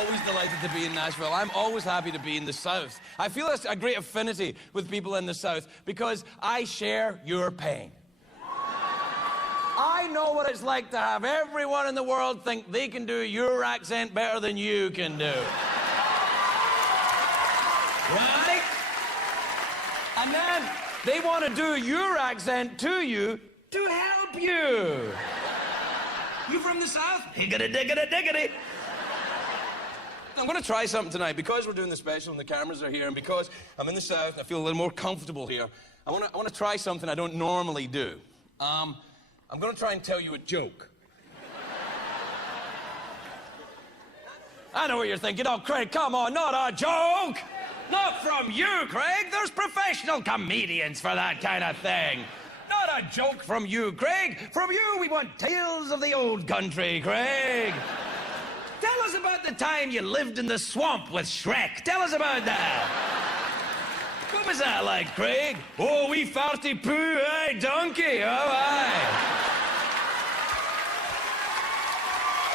always delighted to be in Nashville. I'm always happy to be in the South. I feel a great affinity with people in the South because I share your pain. I know what it's like to have everyone in the world think they can do your accent better than you can do. Right? And then they want to do your accent to you to help you. You from the South? Higgity-diggity-diggity. I'm going to try something tonight. Because we're doing the special and the cameras are here, and because I'm in the South, I feel a little more comfortable here. I want to try something I don't normally do. I'm going to try and tell you a joke. I know what you're thinking. Oh, Craig, come on, not a joke! Not from you, Craig. There's professional comedians for that kind of thing. Not a joke from you, Craig. From you, we want tales of the old country, Craig. Tell us about the time you lived in the swamp with Shrek. Tell us about that. What was that like, Craig? Oh, wee farty poo, aye, donkey, oh, aye.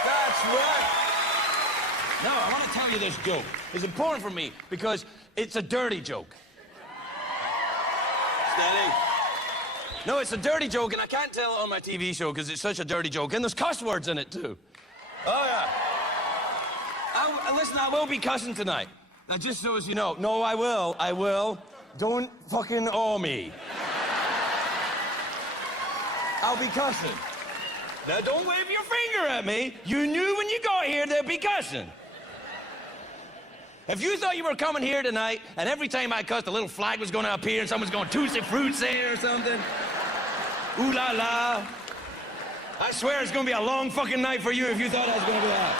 That's right. Now, I want to tell you this joke. It's important for me because it's a dirty joke. Steady. No, it's a dirty joke, and I can't tell it on my TV show because it's such a dirty joke, and there's cuss words in it, too. Oh, yeah. Listen, I will be cussing tonight. Now, just so as you know. No, I will. Don't fucking awe me. I'll be cussing. Now, don't wave your finger at me. You knew when you got here there'd be cussing. If you thought you were coming here tonight, and every time I cussed, a little flag was going to appear, and someone's going, Tuesday Fruits there or something. Ooh la la. I swear it's going to be a long fucking night for you if you thought I was going to do that.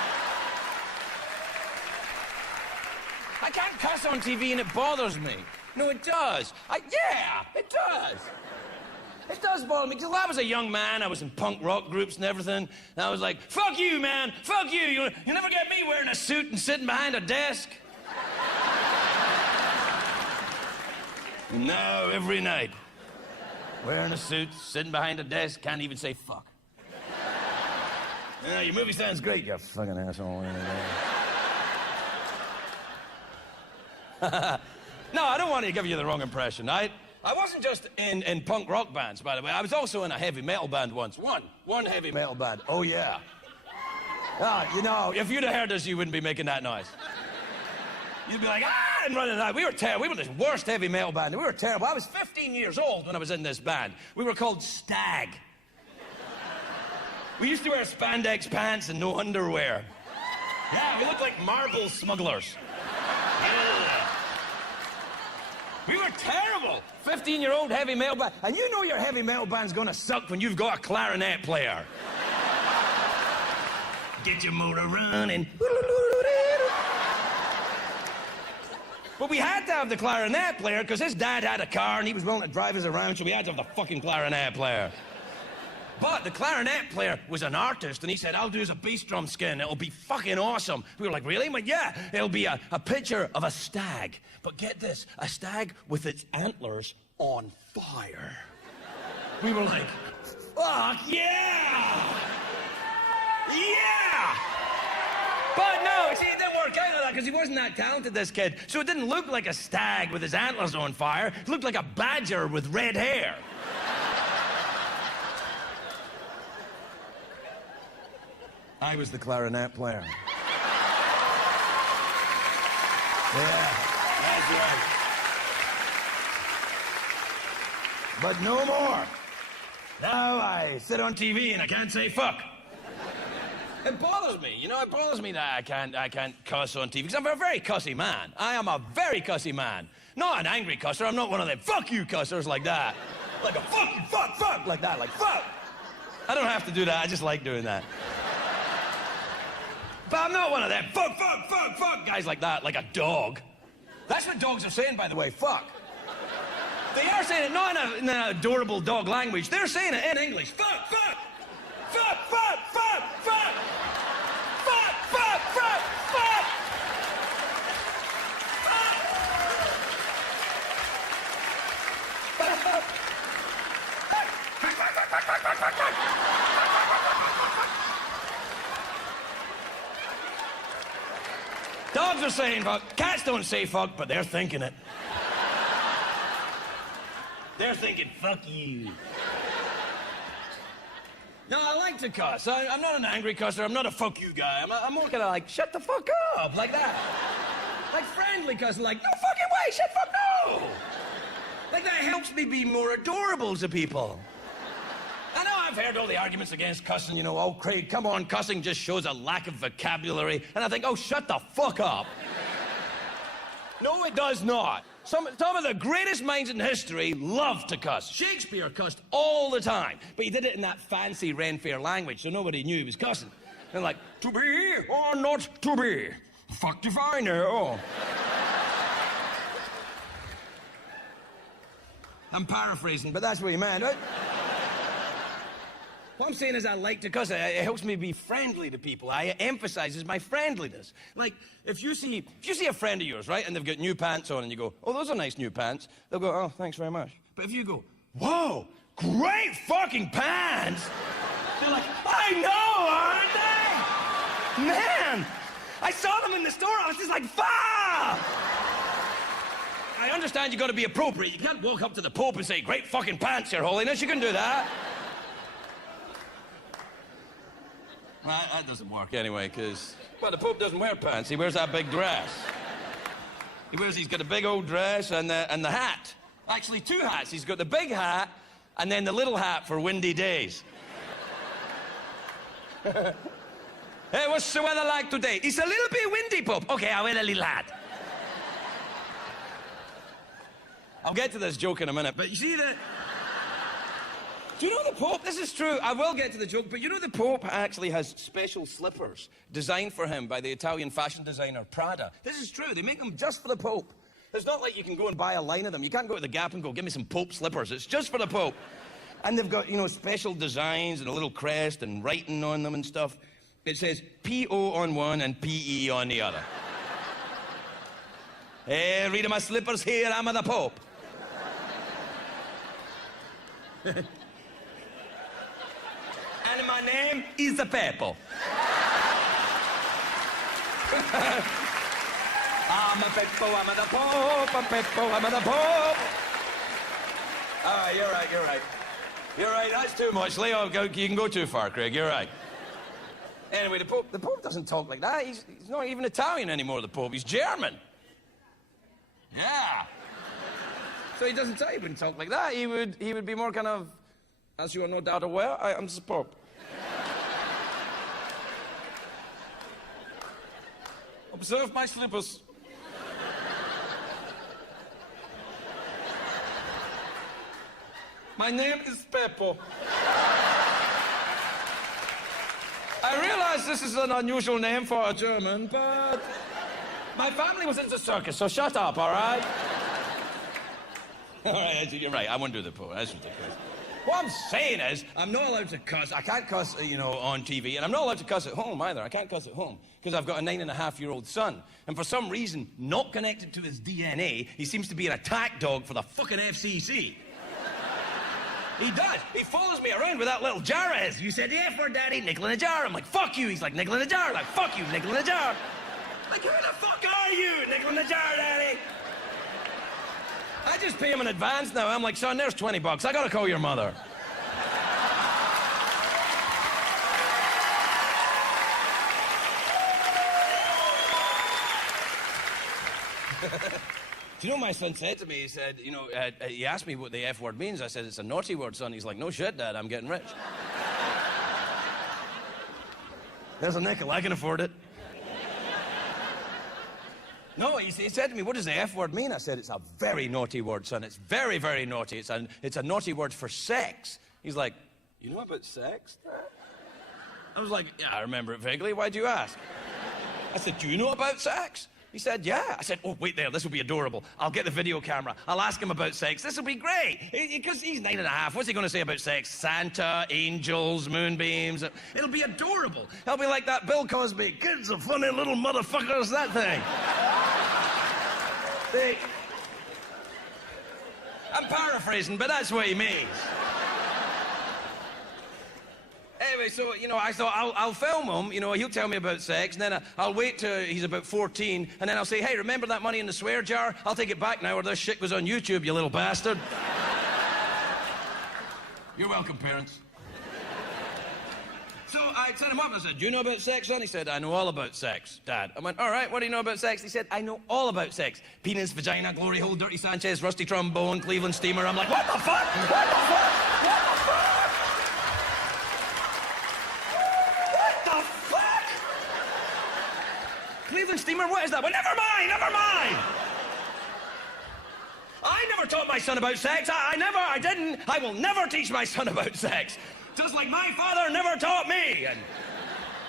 I can't cuss on TV and it bothers me. No, it does. Yeah, it does. It does bother me, because when I was a young man, I was in punk rock groups and everything, and I was like, fuck you, man, fuck you. You never get me wearing a suit and sitting behind a desk. And now, every night, wearing a suit, sitting behind a desk, can't even say fuck. Yeah, your movie sounds great, you fucking asshole. No, I don't want to give you the wrong impression. I wasn't just in punk rock bands, by the way. I was also in a heavy metal band once. One heavy metal band. Oh, yeah. You know, if you'd have heard this, you wouldn't be making that noise. You'd be like, ah, and running out. We were terrible. We were the worst heavy metal band. We were terrible. I was 15 years old when I was in this band. We were called Stag. We used to wear spandex pants and no underwear. Yeah, we looked like marble smugglers. Yeah. We were terrible. 15-year-old heavy metal band. And you know your heavy metal band's gonna suck when you've got a clarinet player. Get your motor running. But we had to have the clarinet player because his dad had a car and he was willing to drive us around, so we had to have the fucking clarinet player. But the clarinet player was an artist, and he said, I'll do as a bass drum skin. It'll be fucking awesome. We were like, really? He went, yeah, it'll be a picture of a stag. But get this, a stag with its antlers on fire. We were like, fuck yeah! Yeah! But no, see, it didn't work out like that because he wasn't that talented, this kid. So it didn't look like a stag with his antlers on fire. It looked like a badger with red hair. I was the clarinet player. Yeah, that's right. But no more. Now I sit on TV and I can't say fuck. It bothers me, you know, it bothers me that I can't cuss on TV, because I'm a very cussy man. I am a very cussy man. Not an angry cusser, I'm not one of them fuck you cussers like that. Like a fuck you, fuck, like that, like fuck. I don't have to do that, I just like doing that. But I'm not one of them fuck guys like that, like a dog. That's what dogs are saying, by the way, fuck. They are saying it not in an adorable dog language. They're saying it in English. Fuck. Dogs are saying fuck. Cats don't say fuck, but they're thinking it. They're thinking, fuck you. No, I like to cuss. I'm not an angry cusser. I'm not a fuck you guy. I'm more kind of like, shut the fuck up, like that. Like friendly cussing, like, no fucking way, shut fuck no. Like that helps me be more adorable to people. I know I've heard all the arguments against cussing, you know, oh, Craig, come on, cussing just shows a lack of vocabulary. And I think, oh, shut the fuck up. No, it does not. Some of the greatest minds in history love to cuss. Shakespeare cussed all the time, but he did it in that fancy Renfair language, so nobody knew he was cussing. And like, to be or not to be? Fucked if I know. I'm paraphrasing, but that's what he meant, right? What I'm saying is I like to cuss. It helps me be friendly to people. It emphasizes my friendliness. Like, if you see a friend of yours, right, and they've got new pants on, and you go, oh, those are nice new pants, they'll go, oh, thanks very much. But if you go, whoa, great fucking pants, they're like, I know, aren't they? Man, I saw them in the store, I was just like, fuck! I understand you got to be appropriate. You can't walk up to the Pope and say, great fucking pants, Your Holiness. You can do that. That doesn't work anyway, because, well, the Pope doesn't wear pants. He wears that big dress. He's got a big old dress and the hat. Actually, two hats. He's got the big hat and then the little hat for windy days. Hey, what's the weather like today? It's a little bit windy, Pope. Okay, I'll wear a little hat. I'll get to this joke in a minute, but you see that... Do you know the Pope? This is true. I will get to the joke, but you know the Pope actually has special slippers designed for him by the Italian fashion designer Prada. This is true. They make them just for the Pope. It's not like you can go and buy a line of them. You can't go to the Gap and go, give me some Pope slippers. It's just for the Pope. And they've got, you know, special designs and a little crest and writing on them and stuff. It says P-O on one and P-E on the other. Hey, read my slippers here. I'm the Pope. And my name is the Peppo. I'm a Peppo, I'm a the Pope, I'm Peppo, I'm a the Pope. All right, you're right, you're right. You're right, that's too much. Leo, you can go too far, Craig, you're right. Anyway, the Pope doesn't talk like that. He's not even Italian anymore, the Pope. He's German. Yeah. So he wouldn't talk like that. He would be more kind of, as you are no doubt aware, I am the Pope. Observe my slippers. My name is Peppo. I realize this is an unusual name for a German, but my family was in the circus, so shut up, all right? All right, you're right. I won't do the Pope. That's ridiculous. What I'm saying is, I'm not allowed to cuss. I can't cuss, you know, on TV, and I'm not allowed to cuss at home either. I can't cuss at home because I've got a 9.5-year-old son, and for some reason, not connected to his DNA, he seems to be an attack dog for the fucking FCC. He does. He follows me around with that little jar of his. You said the F word, Daddy, nickel in a jar. I'm like, fuck you. He's like, nickel in a jar. I'm like, fuck you, nickel in a jar. Like, who the fuck are you, nickel in a jar, Daddy? I just pay him in advance now. I'm like, son, there's $20. I gotta call your mother. Do you know what my son said to me? He said, you know, he asked me what the F word means. I said, it's a naughty word, son. He's like, no shit, Dad, I'm getting rich. There's a nickel, I can afford it. No, he said to me, what does the F word mean? I said, it's a very naughty word, son. It's very, very naughty. It's a naughty word for sex. He's like, you know about sex, Dad? I was like, yeah, I remember it vaguely. Why'd you ask? I said, do you know about sex? He said, yeah. I said, oh, wait there, this will be adorable. I'll get the video camera. I'll ask him about sex. This will be great. Because he's 9.5. What's he going to say about sex? Santa, angels, moonbeams. It'll be adorable. He'll be like that Bill Cosby. Kids are funny little motherfuckers, that thing. I'm paraphrasing, but that's what he means. anyway, so, I thought I'll film him, he'll tell me about sex, and then I'll wait till he's about 14, and then I'll say, hey, remember that money in the swear jar? I'll take it back now, or this shit goes on YouTube, you little bastard. You're welcome, parents. So I set him up and I said, do you know about sex, son? He said, I know all about sex, Dad. I went, all right, what do you know about sex? He said, I know all about sex. Penis, vagina, glory hole, dirty Sanchez, rusty trombone, Cleveland steamer. I'm like, what the fuck? What the fuck? What the fuck? What the fuck? Cleveland steamer, what is that? Well, never mind. I never taught my son about sex. I didn't. I will never teach my son about sex. Just like my father never taught me,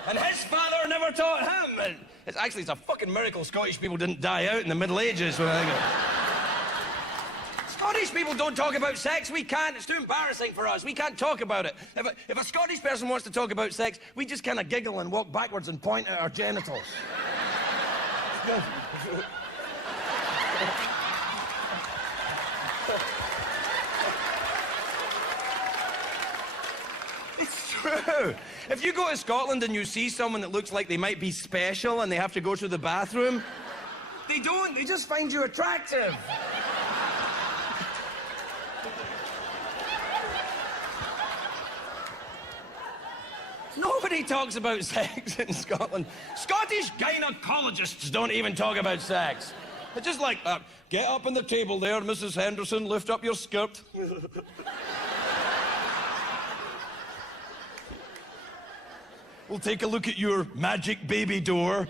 and his father never taught him. And it's a fucking miracle Scottish people didn't die out in the Middle Ages. Scottish people don't talk about sex. We can't. It's too embarrassing for us. We can't talk about it. If a Scottish person wants to talk about sex, we just kind of giggle and walk backwards and point at our genitals. It's true. If you go to Scotland and you see someone that looks like they might be special and they have to go to the bathroom, they don't. They just find you attractive. Nobody talks about sex in Scotland. Scottish gynecologists don't even talk about sex. They're just like, get up on the table there, Mrs. Henderson, lift up your skirt. We'll take a look at your magic baby door.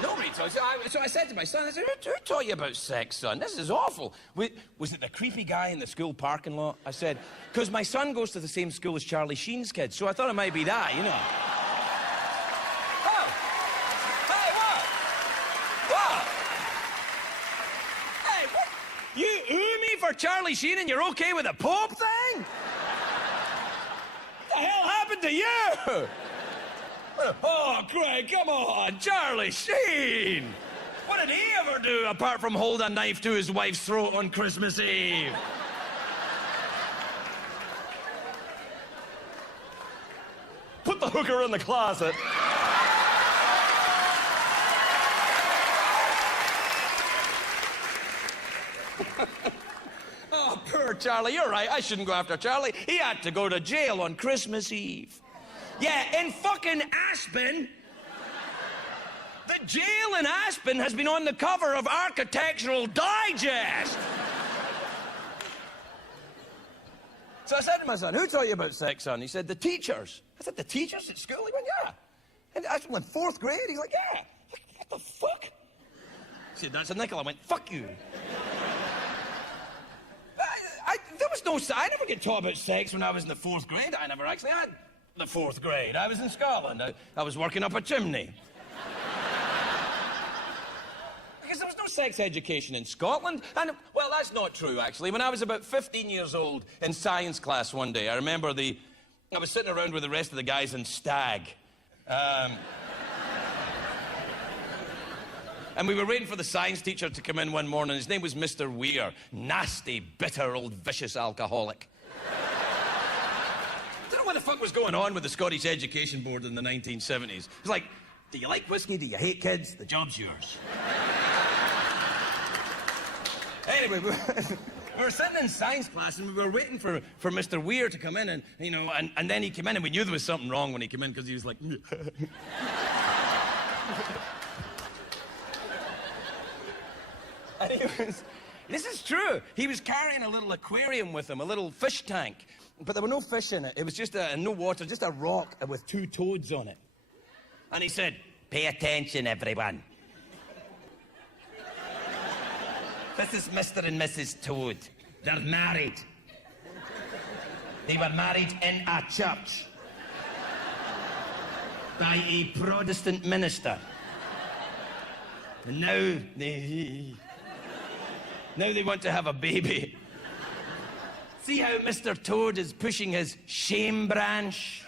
Nobody talks. So I said to my son, I said, who taught you about sex, son? This is awful. Was it the creepy guy in the school parking lot? I said, because my son goes to the same school as Charlie Sheen's kids, so I thought it might be that, Oh! Hey, what? Hey, what? You ooh me for Charlie Sheen and you're okay with the Pope thing? What the hell happened to you? Oh, Craig, come on, Charlie Sheen. What did he ever do apart from hold a knife to his wife's throat on Christmas Eve? Put the hooker in the closet. Oh, poor Charlie. You're right. I shouldn't go after Charlie. He had to go to jail on Christmas Eve. Yeah, in fucking Aspen. The jail in Aspen has been on the cover of Architectural Digest. So I said to my son, who taught you about sex, son? He said, the teachers. I said, the teachers at school? He went, yeah. And I said, well, in 4th grade? He's like, yeah. What the fuck? He said, that's a nickel. I went, fuck you. I never get taught about sex when I was in the 4th grade. I never actually had the 4th grade. I was in Scotland. I was working up a chimney. Because there was no sex education in Scotland. And, well, that's not true, actually. When I was about 15 years old in science class one day, I remember I was sitting around with the rest of the guys in Stag. And we were waiting for the science teacher to come in one morning. His name was Mr. Weir. Nasty, bitter, old, vicious alcoholic. I don't know what the fuck was going on with the Scottish Education Board in the 1970s. It was like, do you like whiskey? Do you hate kids? The job's yours. Anyway, we were sitting in science class and we were waiting for Mr. Weir to come in and, and then he came in and we knew there was something wrong when he came in because he was like... And this is true, he was carrying a little aquarium with him, a little fish tank. But there were no fish in it. It was just no water, just a rock with 2 toads on it. And he said, pay attention, everyone. This is Mr. and Mrs. Toad. They're married. They were married in a church by a Protestant minister. And now they want to have a baby. See how Mr. Toad is pushing his shame branch?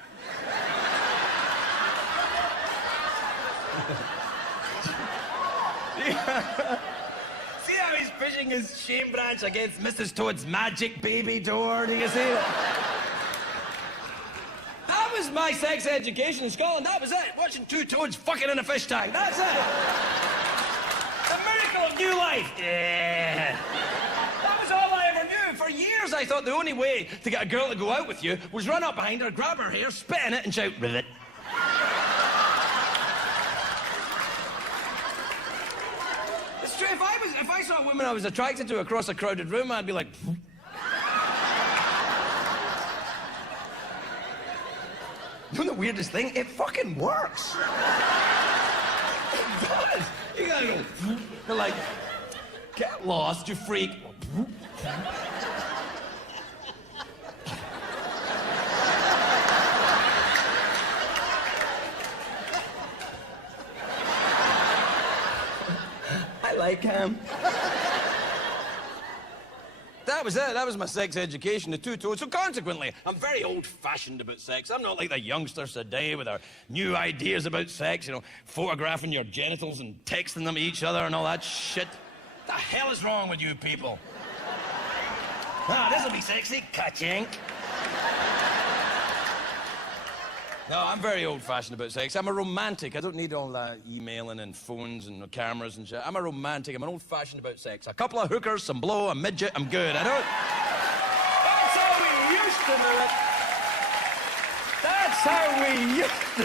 See how he's pushing his shame branch against Mrs. Toad's magic baby door. Do you see it? That was my sex education in Scotland. That was it. Watching two toads fucking in a fish tank. That's it. The miracle of new life. Yeah. That was all I ever knew. For years, I thought the only way to get a girl to go out with you was run up behind her, grab her hair, spit in it, and shout, "Rivet." It's true. If I saw a woman I was attracted to across a crowded room, I'd be like, you know the weirdest thing? It fucking works. It does. You gotta go. You're like, get lost, you freak. I like him. That was it. That was my sex education, the two toads. So consequently, I'm very old-fashioned about sex. I'm not like the youngsters today with their new ideas about sex, you know, photographing your genitals and texting them to each other and all that shit. What the hell is wrong with you people? This'll be sexy. Ka-chink. No, I'm very old-fashioned about sex. I'm a romantic. I don't need all that emailing and phones and cameras and shit. I'm a romantic. I'm an old-fashioned about sex. A couple of hookers, some blow, a midget, I'm good. I don't... That's how we used to do it. That's how we used to...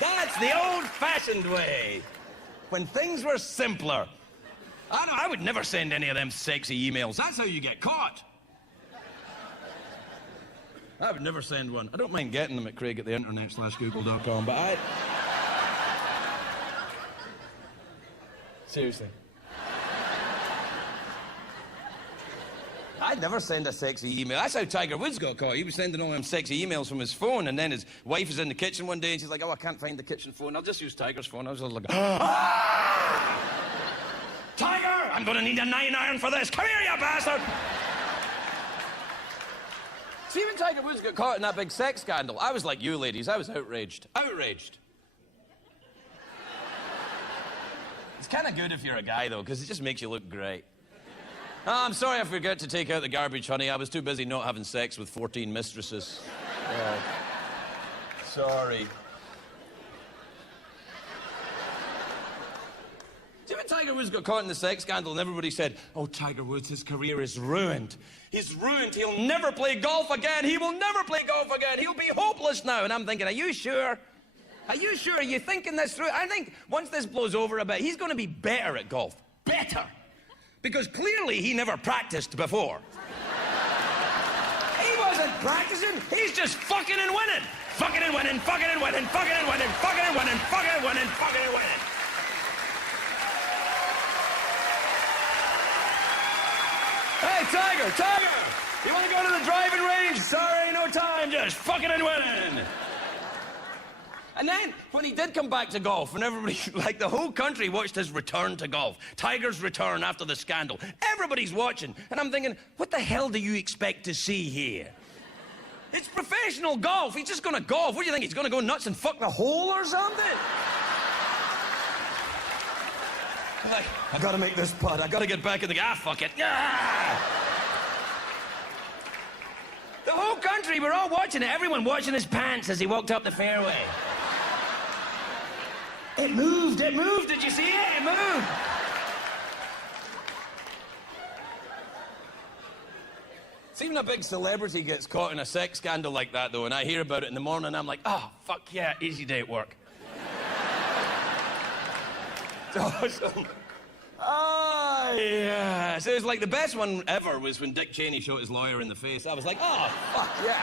That's the old-fashioned way. When things were simpler. I would never send any of them sexy emails. That's how you get caught. I would never send one. I don't mind getting them at Craig@the-internet/google.com, but I... Seriously. I'd never send a sexy email. That's how Tiger Woods got caught. He was sending all them sexy emails from his phone, and then his wife was in the kitchen one day, and she's like, "Oh, I can't find the kitchen phone. I'll just use Tiger's phone." I was like, "Ah! Tiger, I'm gonna need a 9-iron for this. Come here, you bastard!" See, when Tiger Woods got caught in that big sex scandal, I was like you ladies, I was outraged. Outraged. It's kind of good if you're a guy, though, because it just makes you look great. Oh, I'm sorry I forgot to take out the garbage, honey. I was too busy not having sex with 14 mistresses. Sorry. See, when Tiger Woods got caught in the sex scandal and everybody said, "Oh, Tiger Woods, his career is ruined. He's ruined. He'll never play golf again. He will never play golf again. He'll be hopeless now." And I'm thinking, are you sure? Are you sure? Are you thinking this through? I think once this blows over a bit, he's going to be better at golf. Better. Because clearly he never practiced before. He wasn't practicing. He's just fucking and winning. Fucking and winning, fucking and winning, fucking and winning, fucking and winning, fucking and winning, fucking and winning. Hey, Tiger! You want to go to the driving range? Sorry, no time, just fucking and winning. And then, when he did come back to golf, and everybody, like the whole country watched his return to golf, Tiger's return after the scandal, everybody's watching, and I'm thinking, what the hell do you expect to see here? It's professional golf, he's just gonna golf. What do you think, he's gonna go nuts and fuck the hole or something? I'm like, I gotta make this putt. I gotta get back in the... fuck it. Yeah! The whole country, we're all watching it. Everyone watching his pants as he walked up the fairway. It moved. Did you see it? It moved. See, when a big celebrity gets caught in a sex scandal like that, though, and I hear about it in the morning, I'm like, oh, fuck yeah, easy day at work. Awesome. Oh, yeah. So it was like the best one ever was when Dick Cheney shot his lawyer in the face. I was like, oh, fuck, yeah.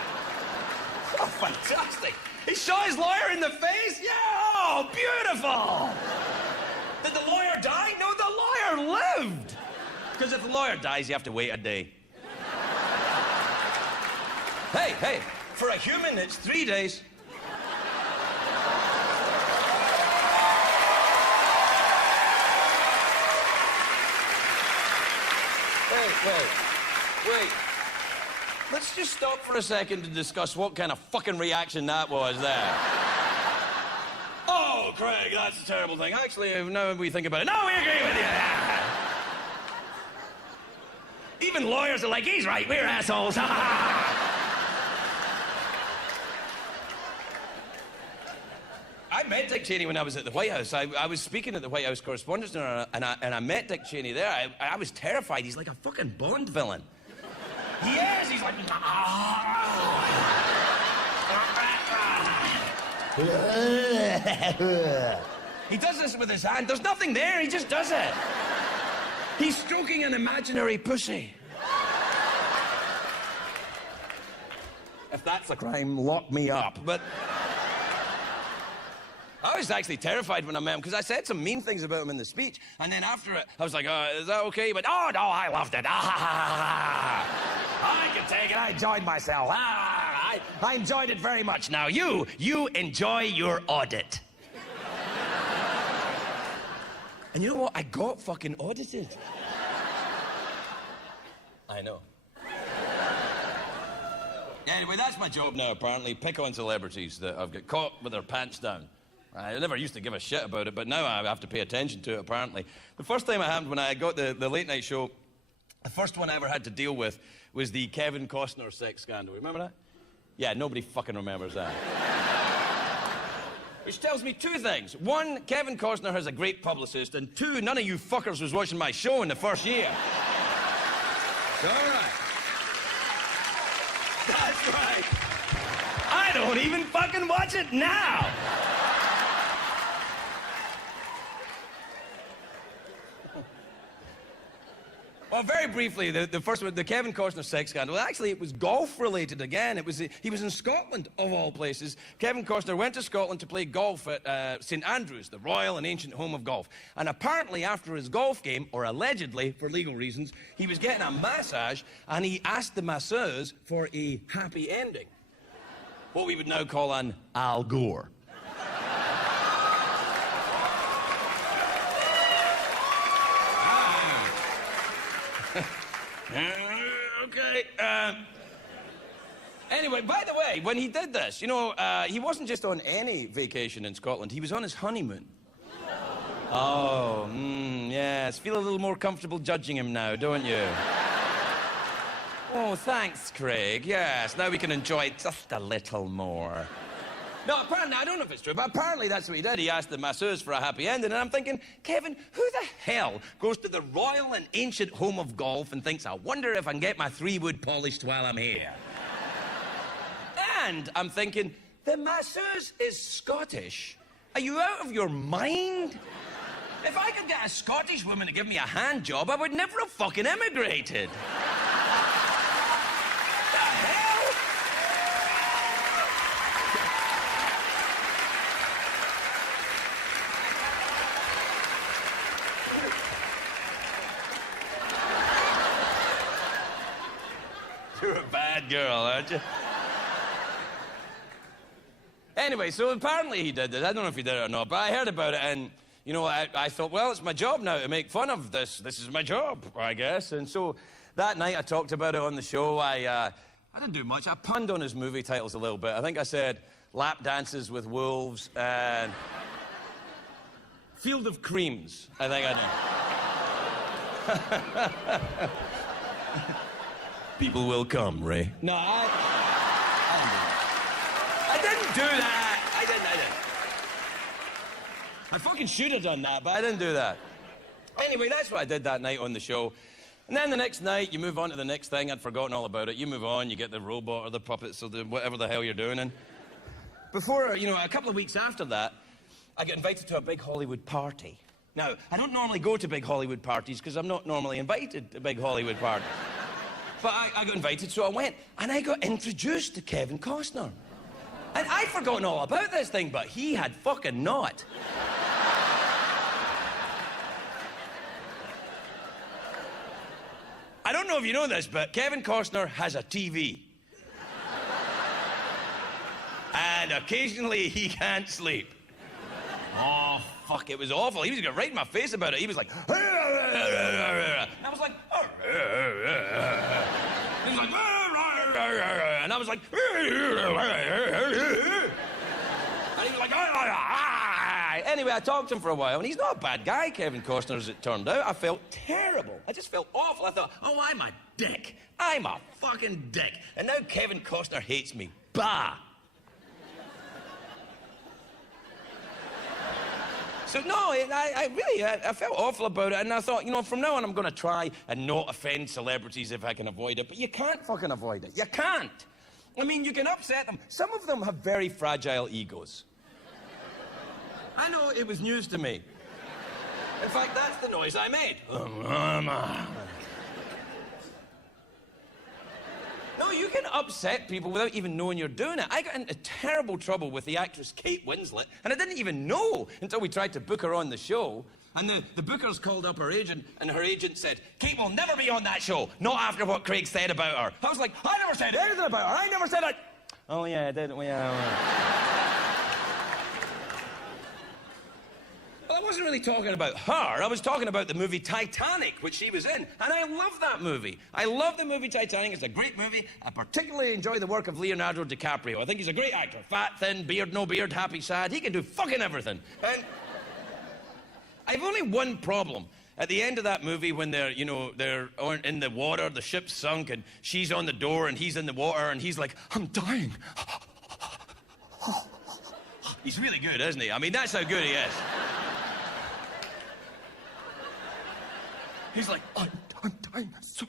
Oh, fantastic. He shot his lawyer in the face? Yeah, oh, beautiful. Did the lawyer die? No, the lawyer lived. Because if the lawyer dies, you have to wait a day. Hey, for a human, it's 3 days. Wait. Let's just stop for a second to discuss what kind of fucking reaction that was there. Oh, Craig, that's a terrible thing. Actually, now we think about it, no, we agree with you. Even lawyers are like, he's right, we're assholes. I met Dick Cheney when I was at the White House. I was speaking at the White House Correspondents' Dinner, and I met Dick Cheney there. I was terrified. He's like a fucking Bond villain. He is. He's like... He does this with his hand. There's nothing there. He just does it. He's stroking an imaginary pussy. If that's a crime, lock me up. But... I was actually terrified when I met him because I said some mean things about him in the speech, and then after it, I was like, is that okay? But, oh, no, I loved it. I can take it. I enjoyed myself. I enjoyed it very much. Now, you enjoy your audit. And you know what? I got fucking audited. I know. Anyway, that's my job now, apparently. Pick on celebrities that have got caught with their pants down. I never used to give a shit about it, but now I have to pay attention to it, apparently. The first time it happened when I got the late night show, the first one I ever had to deal with was the Kevin Costner sex scandal. Remember that? Yeah, nobody fucking remembers that. Which tells me two things. One, Kevin Costner has a great publicist, and two, none of you fuckers was watching my show in the first year. It's all right. That's right. I don't even fucking watch it now. Well, very briefly, the first one, the Kevin Costner sex scandal. Well, actually, it was golf-related again. He was in Scotland, of all places. Kevin Costner went to Scotland to play golf at St Andrews, the royal and ancient home of golf. And apparently, after his golf game, or allegedly, for legal reasons, he was getting a massage, and he asked the masseuse for a happy ending. What we would now call an Al Gore. Okay. Anyway, by the way, when he did this, you know, he wasn't just on any vacation in Scotland. He was on his honeymoon. Oh, yes. Feel a little more comfortable judging him now, don't you? Oh, thanks, Craig. Yes, now we can enjoy it just a little more. No, apparently, I don't know if it's true, but apparently that's what he did. He asked the masseuse for a happy ending, and I'm thinking, Kevin, who the hell goes to the royal and ancient home of golf and thinks, I wonder if I can get my 3-wood polished while I'm here? And I'm thinking, the masseuse is Scottish. Are you out of your mind? If I could get a Scottish woman to give me a hand job, I would never have fucking emigrated. You're a bad girl, aren't you? Anyway, so apparently he did this. I don't know if he did it or not, but I heard about it, and, you know, I thought, well, it's my job now to make fun of this. This is my job, I guess. And so that night I talked about it on the show. I didn't do much. I punned on his movie titles a little bit. I think I said Lap Dances with Wolves and Field of Creams, I think I did. People will come, Ray. No, I didn't do that. I didn't. I fucking should have done that, but I didn't do that. Anyway, that's what I did that night on the show. And then the next night, you move on to the next thing. I'd forgotten all about it. You move on, you get the robot or the puppets or the whatever the hell you're doing. And before, you know, a couple of weeks after that, I get invited to a big Hollywood party. Now, I don't normally go to big Hollywood parties because I'm not normally invited to big Hollywood parties. But I got invited, so I went, and I got introduced to Kevin Costner. And I'd forgotten all about this thing, but he had fucking not. I don't know if you know this, but Kevin Costner has a TV. And occasionally he can't sleep. Oh, fuck, it was awful. He was going right in my face about it. He was like... And I was like... He was like... And I was like... And he was like... guy. Anyway, I talked to him for a while, and he's not a bad guy, Kevin Costner, as it turned out. I felt terrible. I just felt awful. I thought, oh, I'm a dick. I'm a fucking dick. And now Kevin Costner hates me. Bah! So, no, I really felt awful about it, and I thought, you know, from now on I'm going to try and not offend celebrities if I can avoid it, but you can't fucking avoid it. You can't. I mean, you can upset them. Some of them have very fragile egos. I know, it was news to me. In fact, that's the noise I made. No, you can upset people without even knowing you're doing it. I got into terrible trouble with the actress Kate Winslet, and I didn't even know until we tried to book her on the show. And the bookers called up her agent, and her agent said, Kate will never be on that show, not after what Craig said about her. I was like, I never said anything about her. I never said it. Oh, yeah, didn't we? Well, I wasn't really talking about her. I was talking about the movie Titanic, which she was in. And I love that movie. I love the movie Titanic. It's a great movie. I particularly enjoy the work of Leonardo DiCaprio. I think he's a great actor. Fat, thin, beard, no beard, happy, sad. He can do fucking everything. And I've only one problem. At the end of that movie, when they're in the water, the ship's sunk, and she's on the door, and he's in the water, and he's like, I'm dying. He's really good, isn't he? I mean, that's how good he is. He's like, I'm dying, so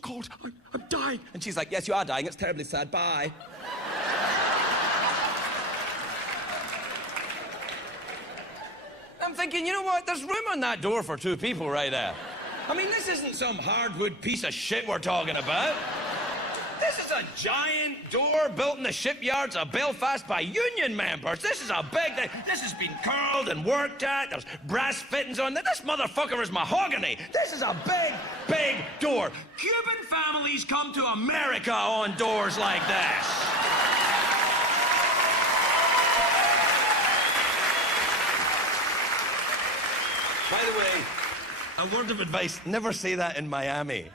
cold, I'm dying. And she's like, yes, you are dying, it's terribly sad, bye. I'm thinking, you know what, there's room on that door for two people right there. I mean, this isn't some hardwood piece of shit we're talking about. This is a giant door built in the shipyards of Belfast by union members. This is a big thing. This has been curled and worked at. There's brass fittings on it. This motherfucker is mahogany. This is a big, big door. Cuban families come to America on doors like this. By the way, a word of advice, never say that in Miami.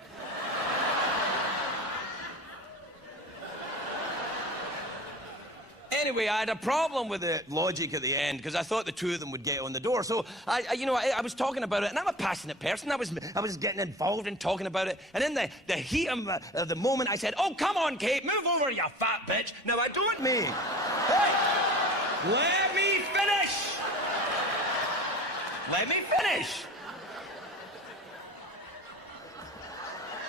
Anyway, I had a problem with the logic at the end because I thought the two of them would get on the door. So I was talking about it, and I'm a passionate person. I was getting involved in talking about it, and in the heat of the moment, I said, "Oh, come on, Kate, move over, you fat bitch." Now I don't mean, hey, let me finish. Let me finish.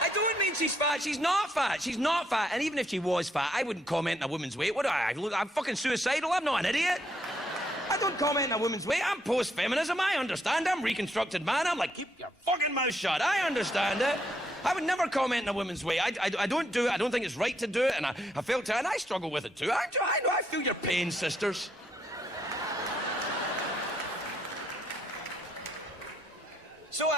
I don't mean she's fat. She's not fat. She's not fat. And even if she was fat, I wouldn't comment on a woman's weight. What do I look? I'm fucking suicidal. I'm not an idiot. I don't comment on a woman's weight. I'm post-feminism. I understand. I'm reconstructed man. I'm like, keep your fucking mouth shut. I understand it. I would never comment on a woman's weight. I don't do it. I don't think it's right to do it. And I felt it, and I struggle with it too. I feel your pain, sisters. So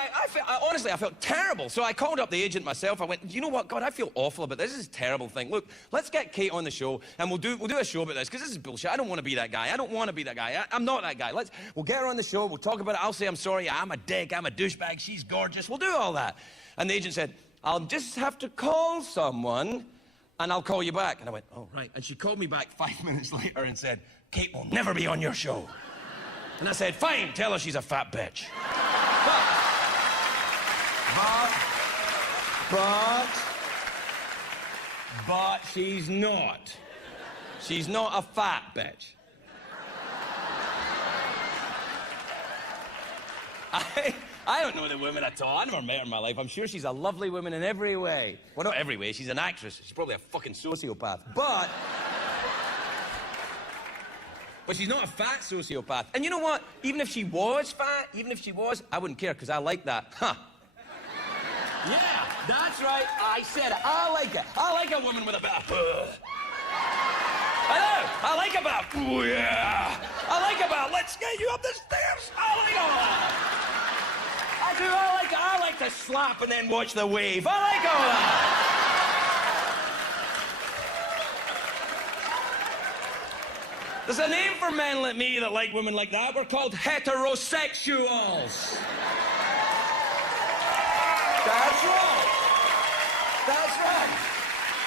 honestly, I felt terrible. So I called up the agent myself. I went, you know what, God, I feel awful about this. This is a terrible thing. Look, let's get Kate on the show, and we'll do a show about this, because this is bullshit. I don't want to be that guy. I don't want to be that guy. I'm not that guy. We'll get her on the show. We'll talk about it. I'll say I'm sorry. I'm a dick. I'm a douchebag. She's gorgeous. We'll do all that. And the agent said, I'll just have to call someone, and I'll call you back. And I went, oh, right. And she called me back 5 minutes later and said, Kate will never be on your show. And I said, fine, tell her she's a fat bitch. But she's not. She's not a fat bitch. I don't know the woman at all. I never met her in my life. I'm sure she's a lovely woman in every way. Well, not every way. She's an actress. She's probably a fucking sociopath. But she's not a fat sociopath. And you know what? Even if she was fat, I wouldn't care, because I like that. Huh. Yeah, that's right. I said it. I like it. I like a woman with a bit of... I know. I like about... Oh, yeah. I like about... Let's get you up the stairs. I like all that. I do. I like to slap and then watch the wave. I like all that. There's a name for men like me that like women like that. We're called heterosexuals. That's right. That's right.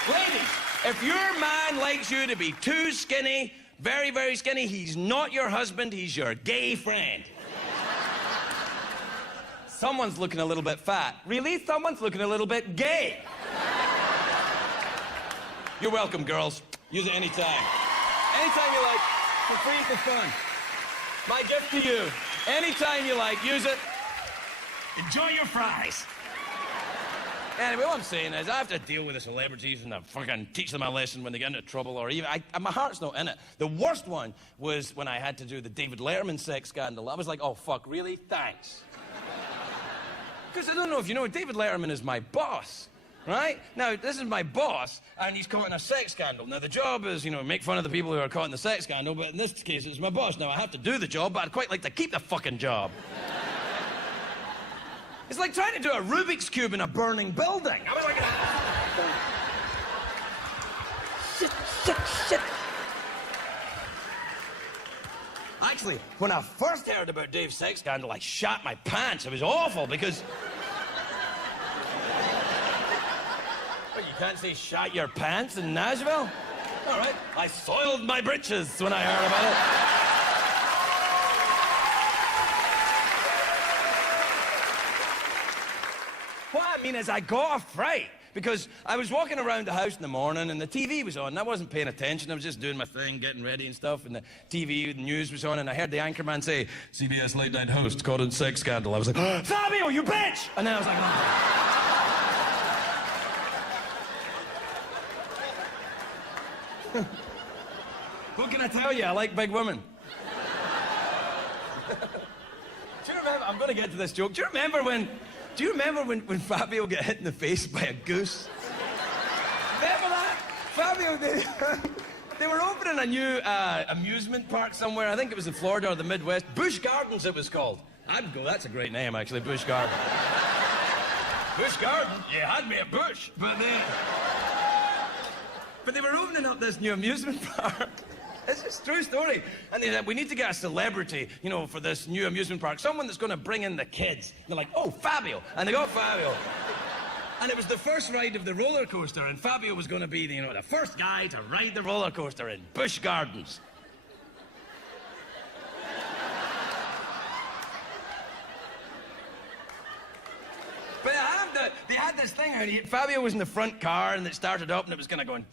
Ladies, if your man likes you to be too skinny, Very, very skinny. He's not your husband, he's your gay friend. Someone's looking a little bit fat. Really? Someone's looking a little bit gay. You're welcome, girls. Use it anytime. Anytime you like, for free, for fun. My gift to you. Anytime you like, use it. Enjoy your fries. Anyway, what I'm saying is I have to deal with the celebrities and I fucking teach them a lesson when they get into trouble or even... my heart's not in it. The worst one was when I had to do the David Letterman sex scandal. I was like, oh, fuck, really? Thanks. Because I don't know if you know, David Letterman is my boss, right? Now, this is my boss, and he's caught in a sex scandal. Now, the job is, you know, make fun of the people who are caught in the sex scandal, but in this case, it's my boss. Now, I have to do the job, but I'd quite like to keep the fucking job. It's like trying to do a Rubik's Cube in a burning building. I was like... Shit. Actually, when I first heard about Dave's sex scandal, I shat my pants. It was awful because... What, you can't say shat your pants in Nashville? All right. I soiled my britches when I heard about it. What I mean is I got a fright because I was walking around the house in the morning and the TV was on and I wasn't paying attention. I was just doing my thing, getting ready and stuff, and the TV, the news was on, and I heard the anchorman say, CBS late night host caught in sex scandal. I was like, oh, Fabio, you bitch! And then I was like, oh. What can I tell you? I like big women. Do you remember, I'm going to get to this joke. Do you remember when Fabio got hit in the face by a goose? Remember that? Fabio, they were opening a new amusement park somewhere. I think it was in Florida or the Midwest. Busch Gardens, it was called. I'd go, that's a great name, actually, Busch Garden. Busch Garden? Yeah, I'd be a bush. But they were opening up this new amusement park. It's a true story. And they said, we need to get a celebrity, you know, for this new amusement park. Someone that's going to bring in the kids. And they're like, oh, Fabio. And they got Fabio. And it was the first ride of the roller coaster. And Fabio was going to be, you know, the first guy to ride the roller coaster in Busch Gardens. But they had this thing, and Fabio was in the front car, and it started up, and it was kind of going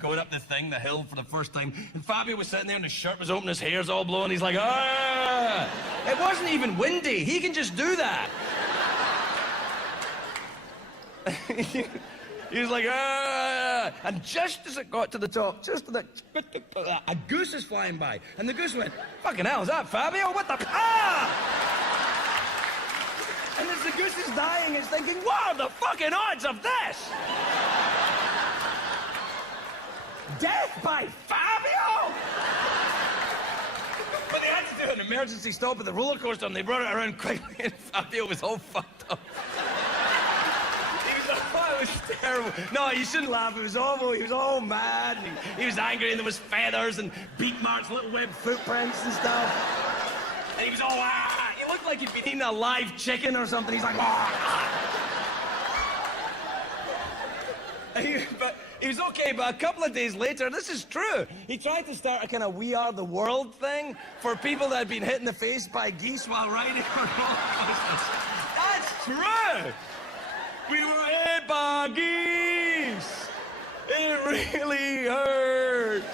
going up the thing, the hill for the first time. And Fabio was sitting there, and his shirt was open, his hair's all blowing. He's like, ah! It wasn't even windy. He can just do that. He was like, ah! And just as it got to the top, a goose is flying by, and the goose went, fucking hell, is that Fabio? What the... Ah! And as the goose is dying, it's thinking, what are the fucking odds of this? Death by Fabio? But they had to do an emergency stop at the roller coaster, and they brought it around quickly, and Fabio was all fucked up. It was terrible. No, you shouldn't laugh. It was awful. He was all mad, and he was angry, and there was feathers and beak marks, little web footprints and stuff. And he was all, ah! He looked like he'd been eating a live chicken or something. He's like, ah! But he was okay, but a couple of days later, this is true, he tried to start a kind of We Are the World thing for people that had been hit in the face by geese while riding on roller coasters. That's true! We were hit by geese. It really hurt.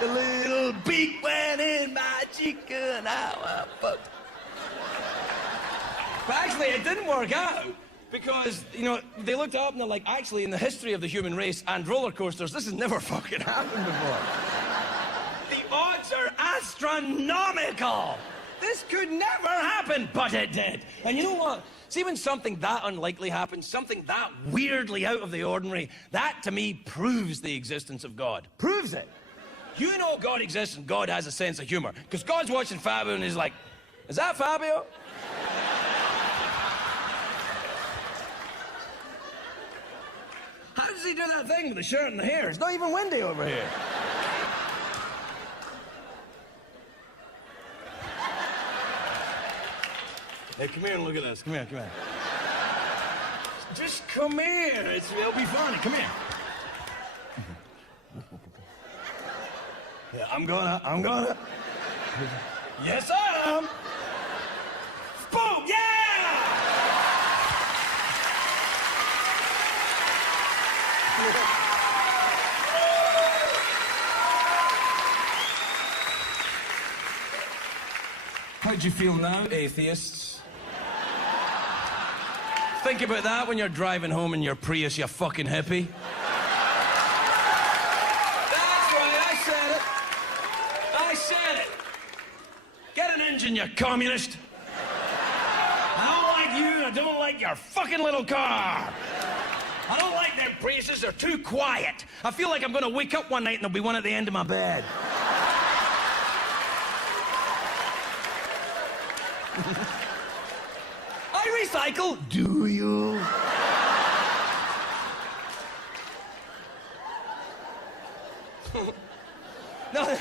The little beak went in my cheek and I fucked. But actually, it didn't work out because, you know, they looked up and they're like, actually, in the history of the human race and roller coasters, this has never fucking happened before. The odds are astronomical. This could never happen, but it did. And you know what? See, when something that unlikely happens, something that weirdly out of the ordinary, that to me proves the existence of God. Proves it. You know God exists and God has a sense of humor. Because God's watching Fabio and he's like, is that Fabio? How does he do that thing with the shirt and the hair? It's not even windy over here. Hey, come here and look at this. Come here, come here. Just come here. It'll be fun. Come here. I'm gonna. Yes, I am. Boom, yeah! How'd you feel now, atheists? Think about that when you're driving home in your Prius, you fucking hippie. That's right, I said it. Get an engine, you communist. I don't like you, and I don't like your fucking little car. I don't like them Priuses, they're too quiet. I feel like I'm gonna wake up one night and there'll be one at the end of my bed. I recycle. Do you? No,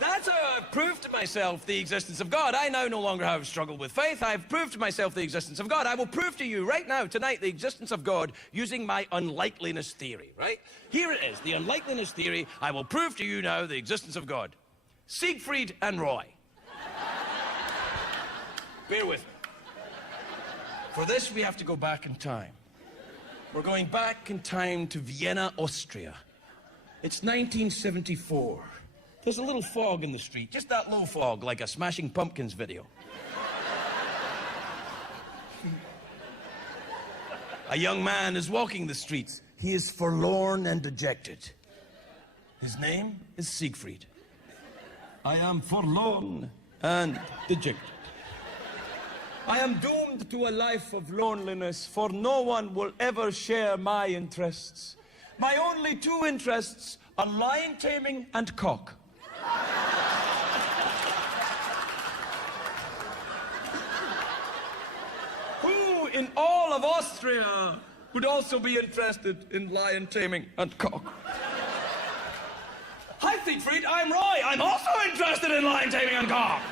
that's how I've proved to myself the existence of God. I now no longer have a struggle with faith. I've proved to myself the existence of God. I will prove to you right now, tonight, the existence of God using my unlikeliness theory, right? Here it is, the unlikeliness theory. I will prove to you now the existence of God. Siegfried and Roy. Bear with me. For this, we have to go back in time. We're going back in time to Vienna, Austria. It's 1974. There's a little fog in the street, just that low fog, like a Smashing Pumpkins video. A young man is walking the streets. He is forlorn and dejected. His name is Siegfried. I am forlorn and dejected. I am doomed to a life of loneliness, for no one will ever share my interests. My only two interests are lion taming and cock. Who in all of Austria would also be interested in lion taming and cock? Hi, Siegfried, I'm Roy. I'm also interested in lion taming and cock.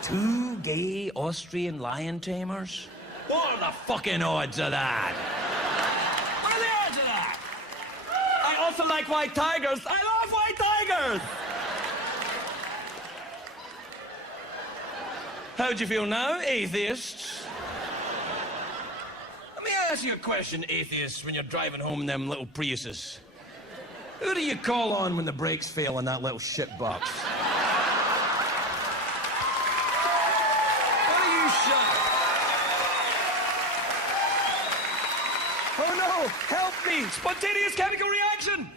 Two gay Austrian lion tamers? What are the fucking odds of that? What are the odds of that? I also like white tigers. I love white tigers! How'd you feel now, atheists? Let me ask you a question, atheists, when you're driving home in them little Priuses. Who do you call on when the brakes fail in that little shit box? Oh no, help me! Spontaneous chemical reaction!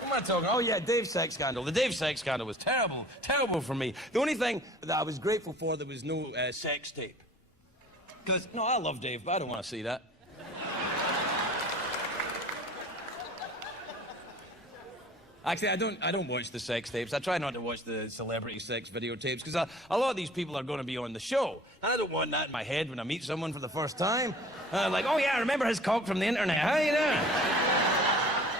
What am I talking? Oh yeah, Dave's sex scandal. The Dave sex scandal was terrible, terrible for me. The only thing that I was grateful for, there was no sex tape. Because, no, I love Dave, but I don't want to see that. Actually, I don't watch the sex tapes. I try not to watch the celebrity sex videotapes because a lot of these people are going to be on the show. And I don't want that in my head when I meet someone for the first time. Like, oh yeah, I remember his cock from the internet. How you doing?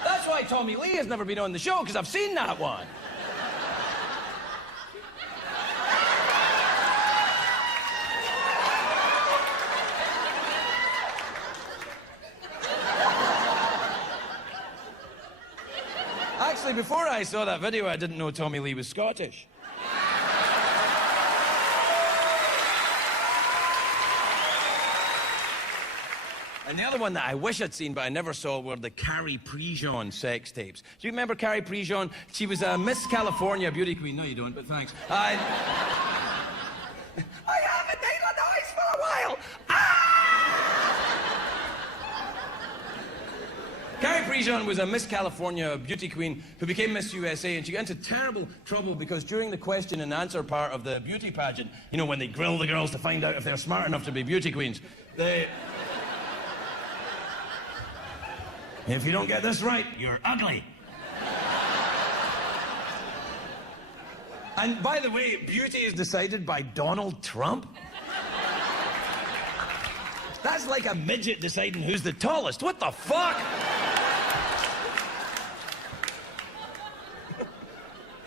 That's why Tommy Lee has never been on the show, because I've seen that one. Actually, before I saw that video, I didn't know Tommy Lee was Scottish. And the other one that I wish I'd seen, but I never saw, were the Carrie Prejean sex tapes. Do you remember Carrie Prejean? She was a Miss California beauty queen. No, you don't, but thanks. I haven't made a noise for a while. Carrie Prejean was a Miss California beauty queen who became Miss USA, and she got into terrible trouble because during the question and answer part of the beauty pageant, you know, when they grill the girls to find out if they're smart enough to be beauty queens, if you don't get this right, you're ugly. And by the way, beauty is decided by Donald Trump? That's like a midget deciding who's the tallest. What the fuck?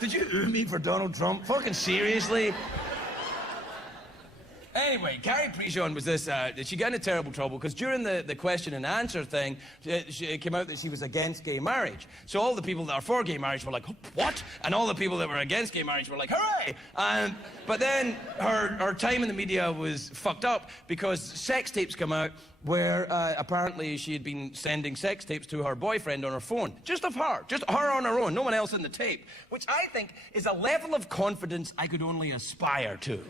Did you ooh me for Donald Trump? Fucking seriously? Anyway, Carrie Prejean was this, she got into terrible trouble because during the question and answer thing, it came out that she was against gay marriage. So all the people that are for gay marriage were like, what? And all the people that were against gay marriage were like, hooray! But then her time in the media was fucked up because sex tapes come out where apparently she had been sending sex tapes to her boyfriend on her phone. Just of her. Just her on her own. No one else in the tape. Which I think is a level of confidence I could only aspire to.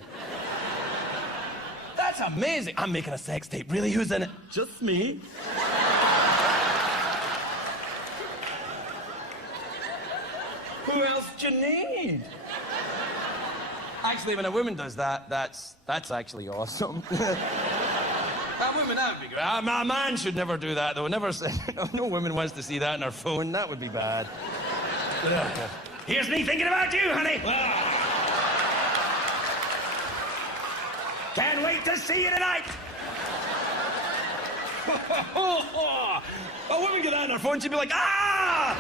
That's amazing. I'm making a sex tape. Really? Who's in it? Just me. Who else do you need? Actually, when a woman does that, that's actually awesome. That woman, that would be great. A man should never do that, though. Never say, no woman wants to see that on her phone. That would be bad. Here's me thinking about you, honey. Can't wait to see you tonight. A woman get that on her phone, she'd be like, ah!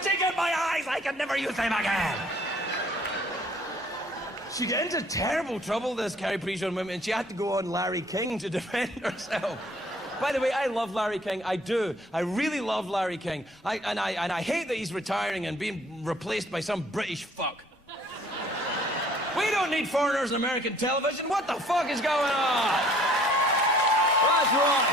Take out my eyes. I can never use them again. She got into terrible trouble, this Carrie Prejean woman, and she had to go on Larry King to defend herself. By the way, I love Larry King. I do. I really love Larry King. And I hate that he's retiring and being replaced by some British fuck. We don't need foreigners in American television. What the fuck is going on? What's wrong?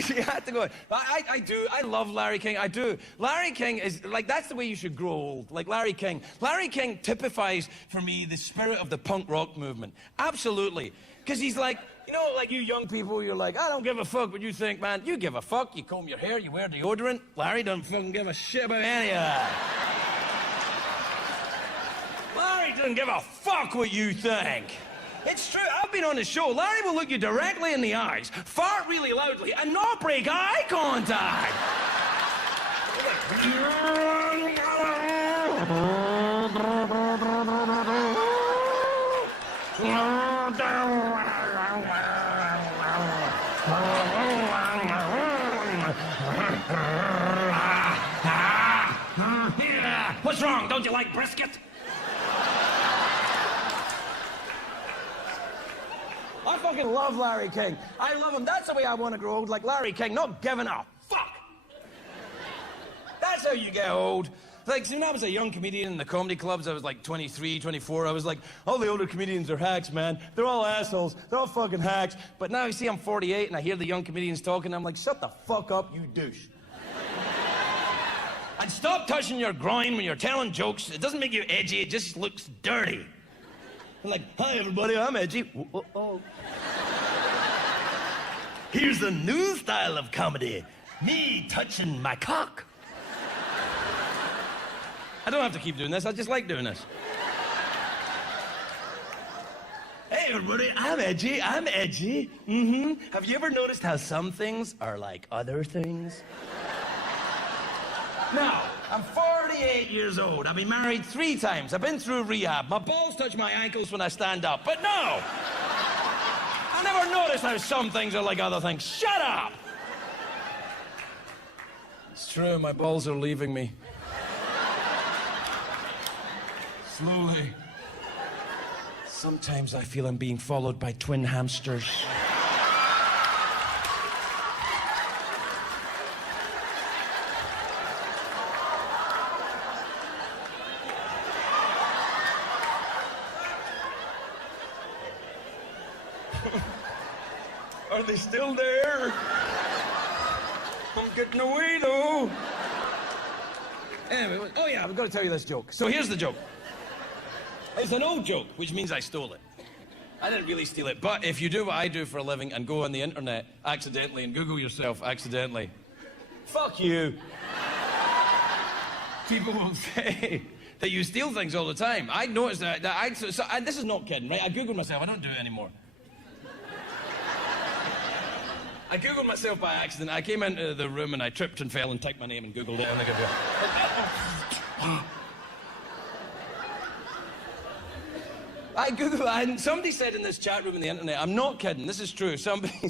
She had to go. I do. I love Larry King. I do. Larry King is, like, that's the way you should grow old. Like Larry King. Larry King typifies, for me, the spirit of the punk rock movement. Absolutely. Because he's like, you know, like you young people, you're like, I don't give a fuck what you think, man. You give a fuck. You comb your hair. You wear deodorant. Larry doesn't fucking give a shit about any of that. Larry doesn't give a fuck what you think. It's true. I've been on the show. Larry will look you directly in the eyes, fart really loudly, and not break eye contact. What's wrong? Don't you like brisket? I fucking love Larry King. I love him. That's the way I want to grow old, like Larry King, not giving a fuck. That's how you get old. Like, when I was a young comedian in the comedy clubs, I was like 23, 24, I was like, all the older comedians are hacks, man. They're all assholes. They're all fucking hacks. But now you see I'm 48 and I hear the young comedians talking, I'm like, shut the fuck up, you douche. And stop touching your groin when you're telling jokes. It doesn't make you edgy, it just looks dirty. I'm like, hi everybody, I'm edgy. Oh. Here's a new style of comedy. Me touching my cock. I don't have to keep doing this, I just like doing this. Hey everybody, I'm edgy, I'm edgy. Have you ever noticed how some things are like other things? Now, I'm 48 years old. I've been married 3 times. I've been through rehab. My balls touch my ankles when I stand up. But no! I never noticed how some things are like other things. Shut up! It's true, my balls are leaving me. Slowly. Sometimes I feel I'm being followed by twin hamsters. Are they still there? I'm getting away, though. Anyway, oh yeah, I've got to tell you this joke. So here's the joke. It's an old joke, which means I stole it. I didn't really steal it, but if you do what I do for a living and go on the internet accidentally and Google yourself accidentally, fuck you. People will say that you steal things all the time. I noticed that this is not kidding, right? I Googled myself, I don't do it anymore. I Googled myself by accident. I came into the room and I tripped and fell and typed my name and Googled it. And I Googled, and somebody said in this chat room on the internet, I'm not kidding, this is true, somebody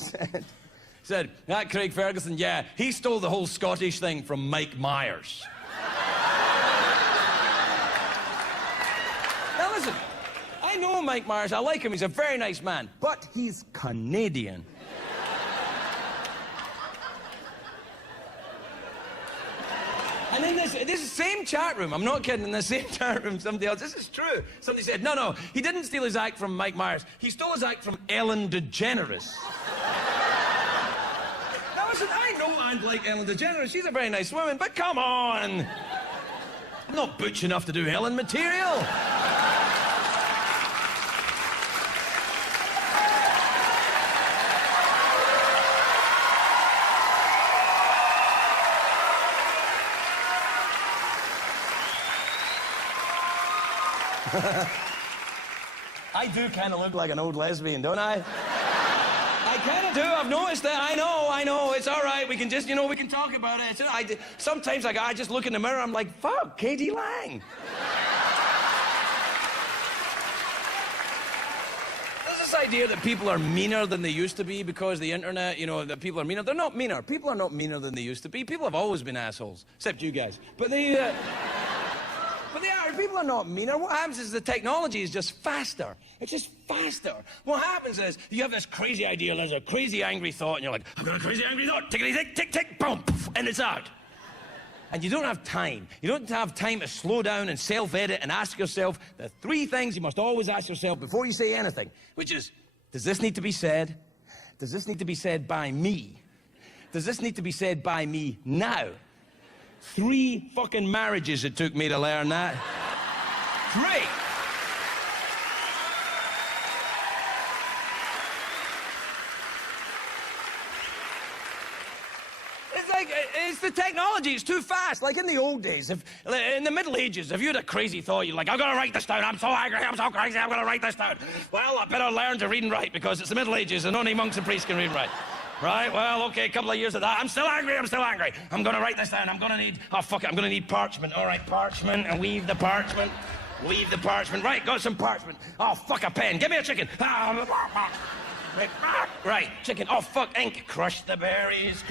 said, that Craig Ferguson, yeah, he stole the whole Scottish thing from Mike Myers. I know Mike Myers. I like him. He's a very nice man. But he's Canadian. And in this same chat room, I'm not kidding, in the same chat room, somebody else, this is true. Somebody said, no, he didn't steal his act from Mike Myers. He stole his act from Ellen DeGeneres. Now, listen, I know and like Ellen DeGeneres. She's a very nice woman, but come on. I'm not butch enough to do Ellen material. I do kind of look like an old lesbian, don't I? I kind of do. I've noticed that. I know. It's all right. We can just, we can talk about it. Sometimes I just look in the mirror. I'm like, fuck, Katie Lang. There's this idea that people are meaner than they used to be because the internet, that people are meaner. They're not meaner. People are not meaner than they used to be. People have always been assholes, except you guys. But they are. People are not meaner. What happens is the technology is just faster. It's just faster. What happens is you have this crazy idea, there's a crazy angry thought, and you're like, I've got a crazy angry thought. Tickety-tick, tick-tick, boom, poof, and it's out. And you don't have time. You don't have time to slow down and self-edit and ask yourself the three things you must always ask yourself before you say anything, which is, does this need to be said? Does this need to be said by me? Does this need to be said by me now? 3 fucking marriages it took me to learn that. 3. It's the technology, it's too fast. Like in the old days, in the Middle Ages, if you had a crazy thought, you're like, I've got to write this down, I'm so angry, I'm so crazy, I'm going to write this down. Well, I better learn to read and write because it's the Middle Ages and only monks and priests can read and write. Right, well, okay, a couple of years of that. I'm still angry. I'm going to write this down. I'm going to need, oh, fuck it, I'm going to need parchment. All right, parchment, and weave the parchment. Right, got some parchment. Oh, fuck, a pen. Give me a chicken. Right, chicken. Oh, fuck, ink. Crush the berries.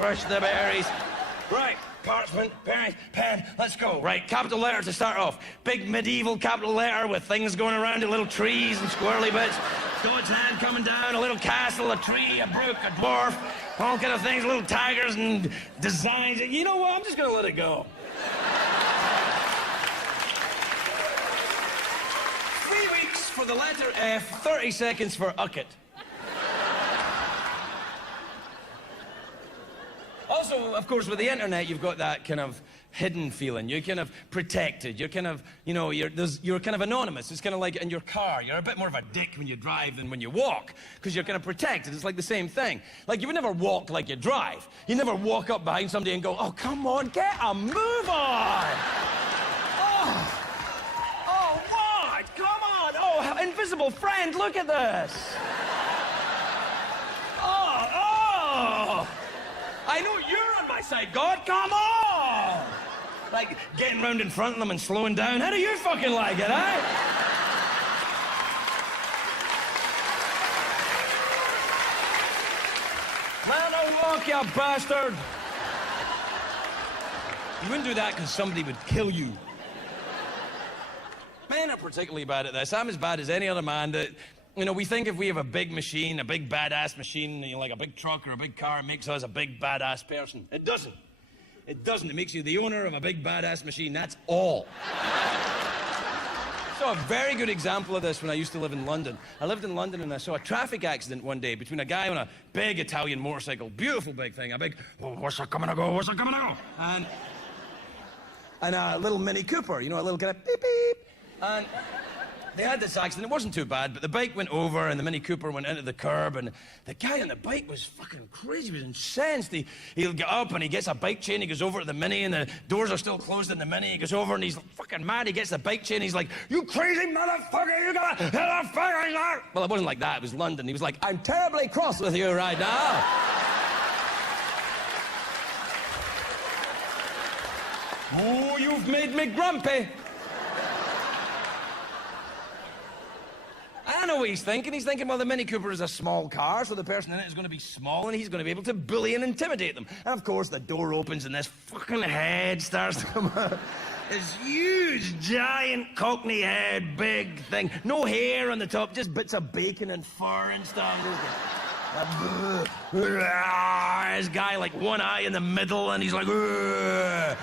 Right, parchment, berries, pen. Let's go. Right, capital letter to start off. Big medieval capital letter with things going around it, little trees and squirrely bits. God's hand coming down, a little castle, a tree, a brook, a dwarf, all kind of things, little tigers and designs. You know what? I'm just going to let it go. 3 weeks for the letter F, 30 seconds for ucket. Also, of course, with the internet, you've got that kind of hidden feeling. You're kind of protected. You're kind of, you're kind of anonymous. It's kind of like in your car. You're a bit more of a dick when you drive than when you walk because you're kind of protected. It's like the same thing. Like, you would never walk like you drive. You never walk up behind somebody and go, oh, come on, get a move on. Oh, what? Come on. Oh, invisible friend, look at this. Oh. I know you're on my side, God, come on! Like, getting round in front of them and slowing down. How do you fucking like it, eh? Man, don't walk, you bastard! You wouldn't do that because somebody would kill you. Men are particularly bad at this. I'm as bad as any other man that... we think if we have a big machine, a big badass machine, like a big truck or a big car, it makes us a big badass person. It doesn't. It doesn't. It makes you the owner of a big badass machine. That's all. I saw a very good example of this when I used to live in London. I lived in London and I saw a traffic accident one day between a guy on a big Italian motorcycle, beautiful big thing, a big, oh, what's that coming to go, and a little Mini Cooper, a little kind of beep beep. And they had this accident. It wasn't too bad, but the bike went over and the Mini Cooper went into the curb, and the guy on the bike was fucking crazy. He was incensed. He'll get up and he gets a bike chain. He goes over to the Mini and the doors are still closed in the Mini. He goes over and he's fucking mad. He gets the bike chain. He's like, you crazy motherfucker, you gotta hit a fucking lot. Well, it wasn't like that. It was London. He was like, I'm terribly cross with you right now. Oh, you've made me grumpy. I know what he's thinking. He's thinking, well, the Mini Cooper is a small car, so the person in it is going to be small, and he's going to be able to bully and intimidate them. And, of course, the door opens, and this fucking head starts to come out. This huge, giant, cockney head, big thing. No hair on the top, just bits of bacon and fur and stuff. This guy, like, one eye in the middle, and he's like, and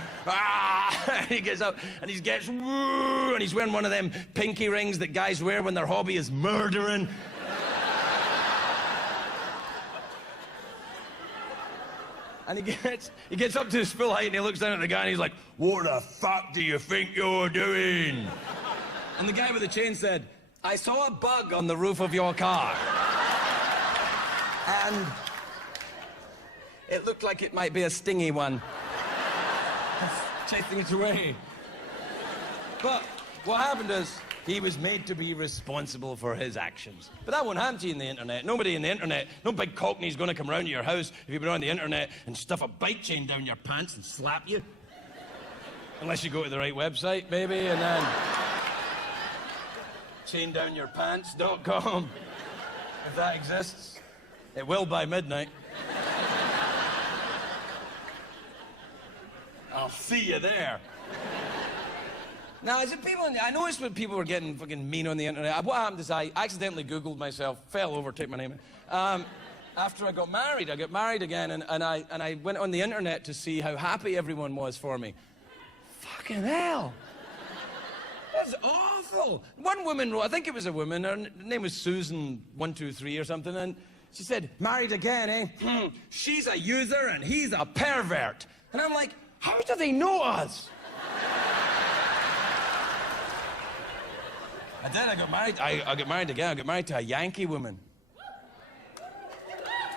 he gets up, and he gets, and he's wearing one of them pinky rings that guys wear when their hobby is murdering. And he gets up to his full height, and he looks down at the guy, and he's like, "What the fuck do you think you're doing?" And the guy with the chain said, "I saw a bug on the roof of your car. And it looked like it might be a stingy one. Chasing it away." But what happened is, he was made to be responsible for his actions. But that won't happen to you in the internet. Nobody in the internet, no big cockney's going to come round to your house if you've been on the internet and stuff a bike chain down your pants and slap you. Unless you go to the right website, maybe, and then chaindownyourpants.com, if that exists. It will by midnight. I'll see you there. Now, is it people? I noticed when people were getting fucking mean on the internet. What happened is I accidentally Googled myself, fell over, took my name. After I got married again, and I went on the internet to see how happy everyone was for me. Fucking hell. That's awful. One woman wrote, I think it was a woman, her name was Susan123 or something, and she said, "Married again, eh? She's a user and he's a pervert." And I'm like, how do they know us? I did, I got married. I got married again. I got married to a Yankee woman.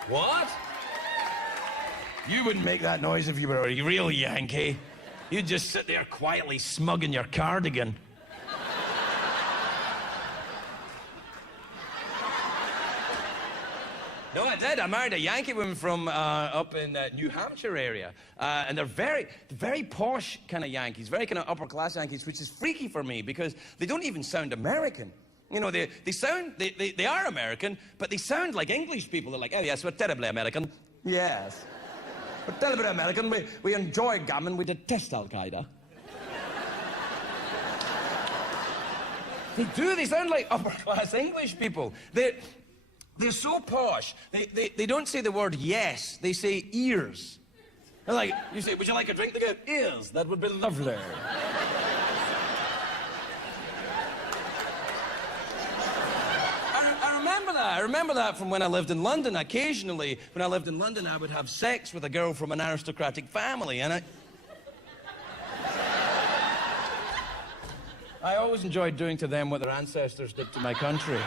What? You wouldn't make that noise if you were a real Yankee. You'd just sit there quietly smug in your cardigan. No, I did. I married a Yankee woman from up in New Hampshire area. And they're very posh kind of Yankees, very kind of upper-class Yankees, which is freaky for me because they don't even sound American. You know, they are American, but they sound like English people. They're like, "Oh, yes, we're terribly American." Yes. We're terribly American. We enjoy gammon. We detest Al-Qaeda. They do. They sound like upper-class English people. They're so posh. They don't say the word yes. They say ears. They're like, you say, "Would you like a drink?" They go, "Ears. That would be lovely." I remember that from when I lived in London. Occasionally, when I lived in London, I would have sex with a girl from an aristocratic family, and I always enjoyed doing to them what their ancestors did to my country.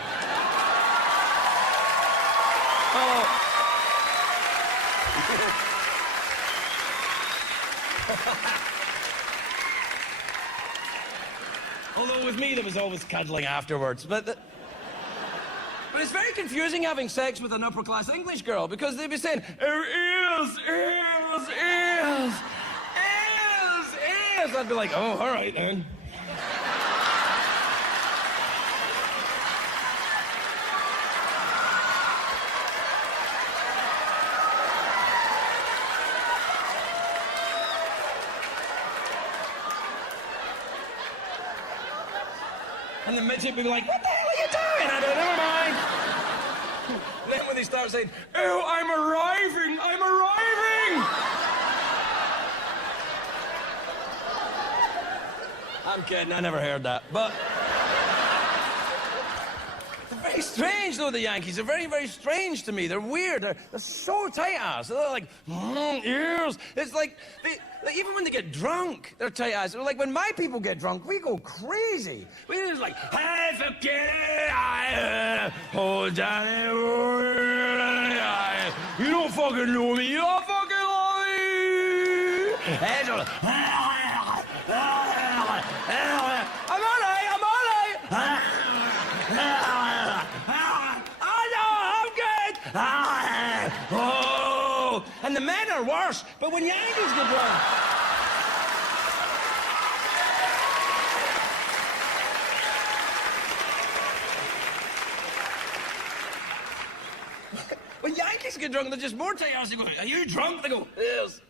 Although with me, there was always cuddling afterwards. But it's very confusing having sex with an upper-class English girl because they'd be saying, "Oh, ears, ears, ears, ears, ears." I'd be like, "Oh, all right then." And the midget would be like, "What the hell are you doing?" I don't know, never mind. Then when they start saying, "Oh, I'm arriving, I'm arriving." I'm kidding, I never heard that. But they're very strange, though, the Yankees. They're very, very strange to me. They're weird. They're so tight-ass. They're like, ears. It's like, even when they get drunk, they're tight-ass. Like, when my people get drunk, we go crazy. We're just like, "Hey, fuck yeah, oh, Johnny, you don't fucking know me, you don't fucking know me." I'm all right, I'm all right. Oh, no, I'm good. Oh, and the men are worse, but when Yankees get drunk, when Yankees get drunk, they're just more tight-ass. They go, "Are you drunk?" They go, "Yes."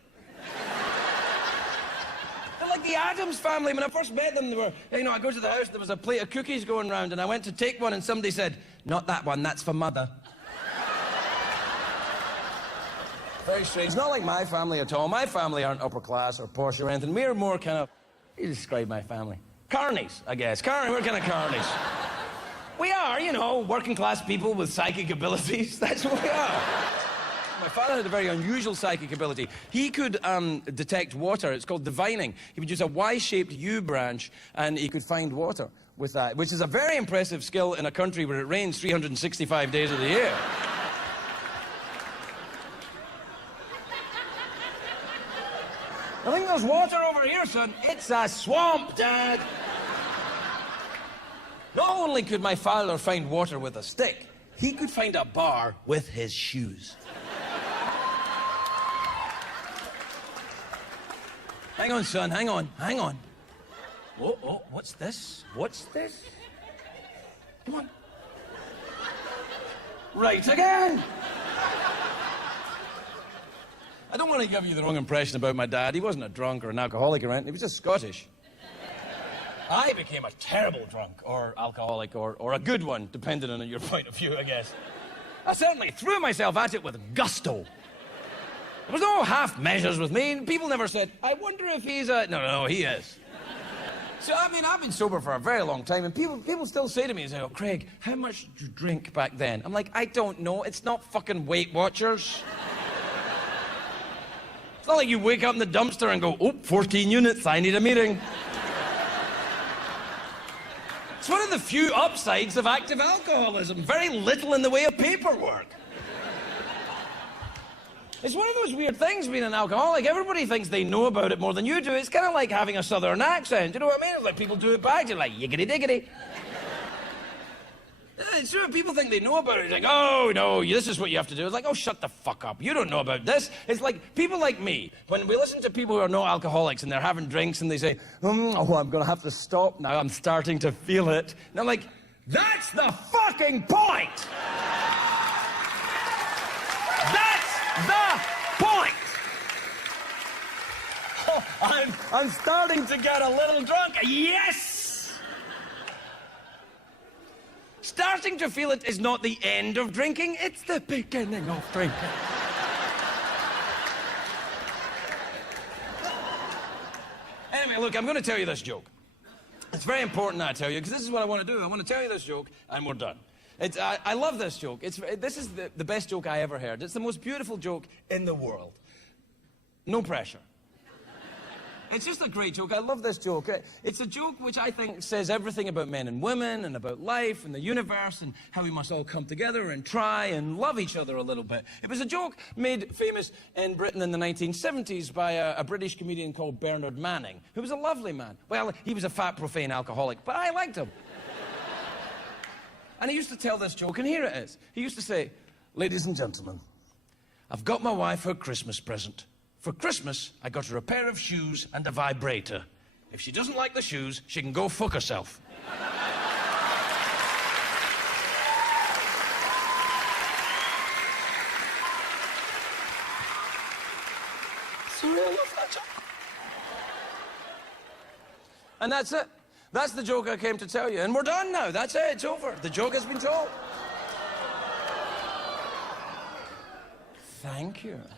They're like the Addams family. When I first met them, they were, you know, I go to the house, there was a plate of cookies going round, and I went to take one, and somebody said, "Not that one, that's for Mother." Very strange. It's not like my family at all. My family aren't upper class or posh or anything. We're more kind of, you describe my family. Carnies, I guess. We're kind of carnies. We are, you know, working class people with psychic abilities. That's what we are. My father had a very unusual psychic ability. He could detect water. It's called divining. He would use a Y-shaped U branch, and he could find water with that, which is a very impressive skill in a country where it rains 365 days of the year. I think there's water over here, son. It's a swamp, Dad. Not only could my father find water with a stick, he could find a bar with his shoes. Hang on, son, hang on. Oh, what's this? What's this? Come on. Right again. I don't want to give you the wrong impression about my dad. He wasn't a drunk or an alcoholic or anything. He was just Scottish. I became a terrible drunk or alcoholic or a good one, depending on your point of view, I guess. I certainly threw myself at it with gusto. There was no half measures with me. People never said, "I wonder if he's a..." No, he is. So, I mean, I've been sober for a very long time, and people still say to me, "Oh, Craig, how much did you drink back then?" I'm like, I don't know. It's not fucking Weight Watchers. It's not like you wake up in the dumpster and go, "Oh, 14 units, I need a meeting." It's one of the few upsides of active alcoholism. Very little in the way of paperwork. It's one of those weird things being an alcoholic. Everybody thinks they know about it more than you do. It's kind of like having a southern accent. You know what I mean? It's like people do it back. You're like, yiggity diggity. It's true. People think they know about it. It's like, "Oh, no, this is what you have to do." It's like, "Oh, shut the fuck up. You don't know about this." It's like people like me, when we listen to people who are not alcoholics and they're having drinks and they say, "Oh, I'm going to have to stop now. I'm starting to feel it." And I'm like, that's the fucking point. That's the point. Oh, I'm starting to get a little drunk. Yes. Starting to feel it is not the end of drinking, it's the beginning of drinking. Anyway, look, I'm going to tell you this joke. It's very important that I tell you, because this is what I want to do. I want to tell you this joke, and we're done. I love this joke. This is the best joke I ever heard. It's the most beautiful joke in the world. No pressure. It's just a great joke. I love this joke. It's a joke which I think says everything about men and women and about life and the universe and how we must all come together and try and love each other a little bit. It was a joke made famous in Britain in the 1970s by a British comedian called Bernard Manning, who was a lovely man. Well, he was a fat, profane alcoholic, but I liked him. And he used to tell this joke, and here it is. He used to say, "Ladies and gentlemen, I've got my wife her Christmas present. For Christmas, I got her a pair of shoes and a vibrator. If she doesn't like the shoes, she can go fuck herself." Sorry, I love that joke. And that's it. That's the joke I came to tell you. And we're done now. That's it. It's over. The joke has been told. Thank you.